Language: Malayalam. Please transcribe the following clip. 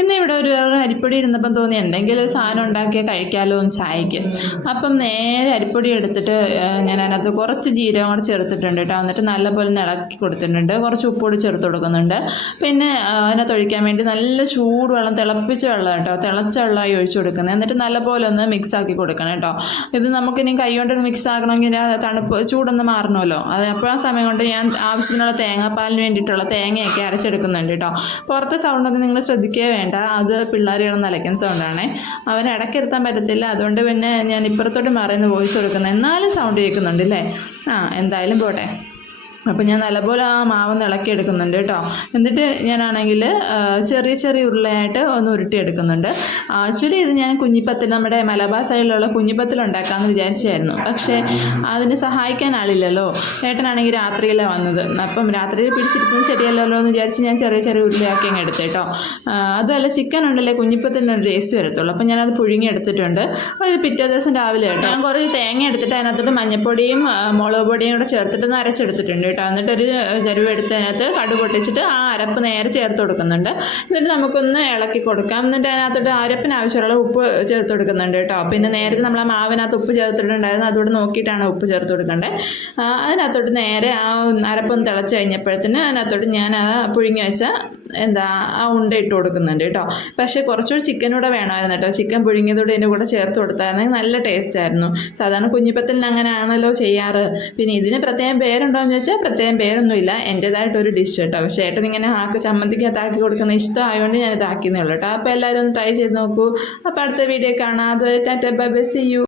ഇന്ന് ഇവിടെ ഒരു അരിപ്പൊടി ഇരുന്നപ്പം തോന്നി എന്തെങ്കിലും ഒരു സാധനം ഉണ്ടാക്കിയാൽ കഴിക്കാമല്ലോ എന്ന് ചായക്ക്. അപ്പം നേരെ അരിപ്പൊടി എടുത്തിട്ട് ഞാൻ അതിനകത്ത് കുറച്ച് ജീരകം കൂടെ ചേർത്തിട്ടുണ്ട് കേട്ടോ. എന്നിട്ട് നല്ലപോലെ ഇളക്കി കൊടുത്തിട്ടുണ്ട്. കുറച്ച് ഉപ്പുകൂടി ചേർത്ത് കൊടുക്കുന്നുണ്ട്. പിന്നെ അതിനകത്ത് ഒഴിക്കാൻ വേണ്ടി നല്ല ചൂടുവെള്ളം, തിളപ്പിച്ച വെള്ളം കേട്ടോ, തിളച്ച വെള്ളമായി ഒഴിച്ചു കൊടുക്കുന്നത്. എന്നിട്ട് നല്ലപോലെ ഒന്ന് മിക്സ് ആക്കി കൊടുക്കണം കേട്ടോ. ഇത് നമുക്കിനി കൈ കൊണ്ട് മിക്സ് ആക്കണമെങ്കിൽ തണുപ്പ് ചൂടൊന്ന് മാറണമല്ലോ. അത് അപ്പോൾ ആ സമയം കൊണ്ട് ഞാൻ ആവശ്യത്തിനുള്ള തേങ്ങാപ്പാലിന് വേണ്ടിയിട്ടുള്ള തേങ്ങയൊക്കെ അരച്ചെടുക്കുന്നുണ്ട് കേട്ടോ. പുറത്തെ സൗണ്ടൊന്നും നിങ്ങൾ ശ്രദ്ധിക്കുകയേ വേണ്ട, അത് പിള്ളേർ കിടന്ന് അലയ്ക്കുന്ന സൗണ്ടാണേ. അവനെ ഇടയ്ക്കിരുത്താൻ പറ്റത്തില്ല. അതുകൊണ്ട് പിന്നെ ഞാൻ ഇപ്പുറത്തോട്ട് മാറിയെന്ന് വോയിസ് കൊടുക്കുന്നത്. എന്നാലും സൗണ്ട് കേൾക്കുന്നുണ്ട് അല്ലേ? എന്തായാലും പോട്ടെ. അപ്പോൾ ഞാൻ നല്ലപോലെ ആ മാവ് ഇളക്കി എടുക്കുന്നുണ്ട് കേട്ടോ. എന്നിട്ട് ഞാനാണെങ്കിൽ ചെറിയ ചെറിയ ഉരുളയായിട്ട് ഒന്ന് ഉരുട്ടിയെടുക്കുന്നുണ്ട്. ആക്ച്വലി ഇത് ഞാൻ കുഞ്ഞിപ്പത്തിൽ, നമ്മുടെ മലബാർ സൈഡിലുള്ള കുഞ്ഞിപ്പത്തിൽ ഉണ്ടാക്കാമെന്ന് വിചാരിച്ചായിരുന്നു. പക്ഷേ അതിന് സഹായിക്കാൻ ആളില്ലല്ലോ. ഏട്ടനാണെങ്കിൽ രാത്രിയിലാണ് വന്നത്. അപ്പം രാത്രിയിൽ പിടിച്ചിരിക്കുന്നത് ശരിയല്ലല്ലോ എന്ന് വിചാരിച്ച് ഞാൻ ചെറിയ ചെറിയ ഉരുളയാക്കി അങ്ങ് എടുത്തു കേട്ടോ. അതുമല്ല, ചിക്കൻ ഉണ്ടല്ലേ കുഞ്ഞിപ്പത്തിനൊരു ടേസ്റ്റ് വരത്തുള്ളൂ. അപ്പം ഞാനത് പുഴുങ്ങി എടുത്തിട്ടുണ്ട്. അപ്പോൾ ഇത് പിറ്റേ ദിവസം രാവിലെ കേട്ടോ ഞാൻ കുറച്ച് തേങ്ങ എടുത്തിട്ട് അതിനകത്തോട്ട് മഞ്ഞപ്പൊടിയും മുളക് പൊടിയും കൂടെ ചേർത്തിട്ട് അരച്ചെടുത്തിട്ടുണ്ട്. എന്നിട്ടൊരു ചരുവ എടുത്ത് അതിനകത്ത് കടുക് പൊട്ടിച്ചിട്ട് ആ അരപ്പ് നേരെ ചേർത്ത് കൊടുക്കുന്നുണ്ട്. എന്നിട്ട് നമുക്കൊന്ന് ഇളക്കി കൊടുക്കാം. എന്നിട്ട് അതിനകത്തോട്ട് അരപ്പിന് ആവശ്യമുള്ള ഉപ്പ് ചേർത്ത് കൊടുക്കുന്നുണ്ട് കേട്ടോ. പിന്നെ നേരത്തെ നമ്മൾ ആ മാവിനകത്ത് ഉപ്പ് ചേർത്തിട്ടുണ്ടായിരുന്നു, അതുകൂടെ നോക്കിയിട്ടാണ് ഉപ്പ് ചേർത്ത് കൊടുക്കേണ്ടത്. അതിനകത്തോട്ട് നേരെ ആ അരപ്പൊന്ന് തിളച്ച് കഴിഞ്ഞപ്പോഴത്തേന് അതിനകത്തോട്ട് ഞാൻ ആ പുഴുങ്ങി വെച്ച ആ ഉണ്ട ഇട്ട് കൊടുക്കുന്നുണ്ട് കേട്ടോ. പക്ഷേ കുറച്ചുകൂടി ചിക്കനൂടെ വേണമായിരുന്നു കേട്ടോ. ചിക്കൻ പുഴുങ്ങിയതോടെ ഇതിൻ്റെ കൂടെ ചേർത്ത് കൊടുത്തായിരുന്നെങ്കിൽ നല്ല ടേസ്റ്റ് ആയിരുന്നു. സാധാരണ കുഞ്ഞിപ്പത്തലിന് അങ്ങനെ ആണല്ലോ ചെയ്യാറ്. പിന്നെ ഇതിന് പ്രത്യേകം പേരുണ്ടോ എന്ന് ചോദിച്ചാൽ പ്രത്യേകം പേരൊന്നുമില്ല, എൻ്റേതായിട്ടൊരു ഡിഷ് കേട്ടോ. പക്ഷേ ഏട്ടൻ ഇങ്ങനെ ചമ്മന്തിക്കകത്താക്കി കൊടുക്കുന്ന ഇഷ്ടമായതുകൊണ്ട് ഞാൻ ഇതാക്കിയെന്നേ ഉള്ളൂ കേട്ടോ. അപ്പോൾ എല്ലാവരും ഒന്ന് ട്രൈ ചെയ്ത് നോക്കൂ. അപ്പോൾ അടുത്ത വീഡിയോ കാണാം. അതുവരെ tata bye bye, see U.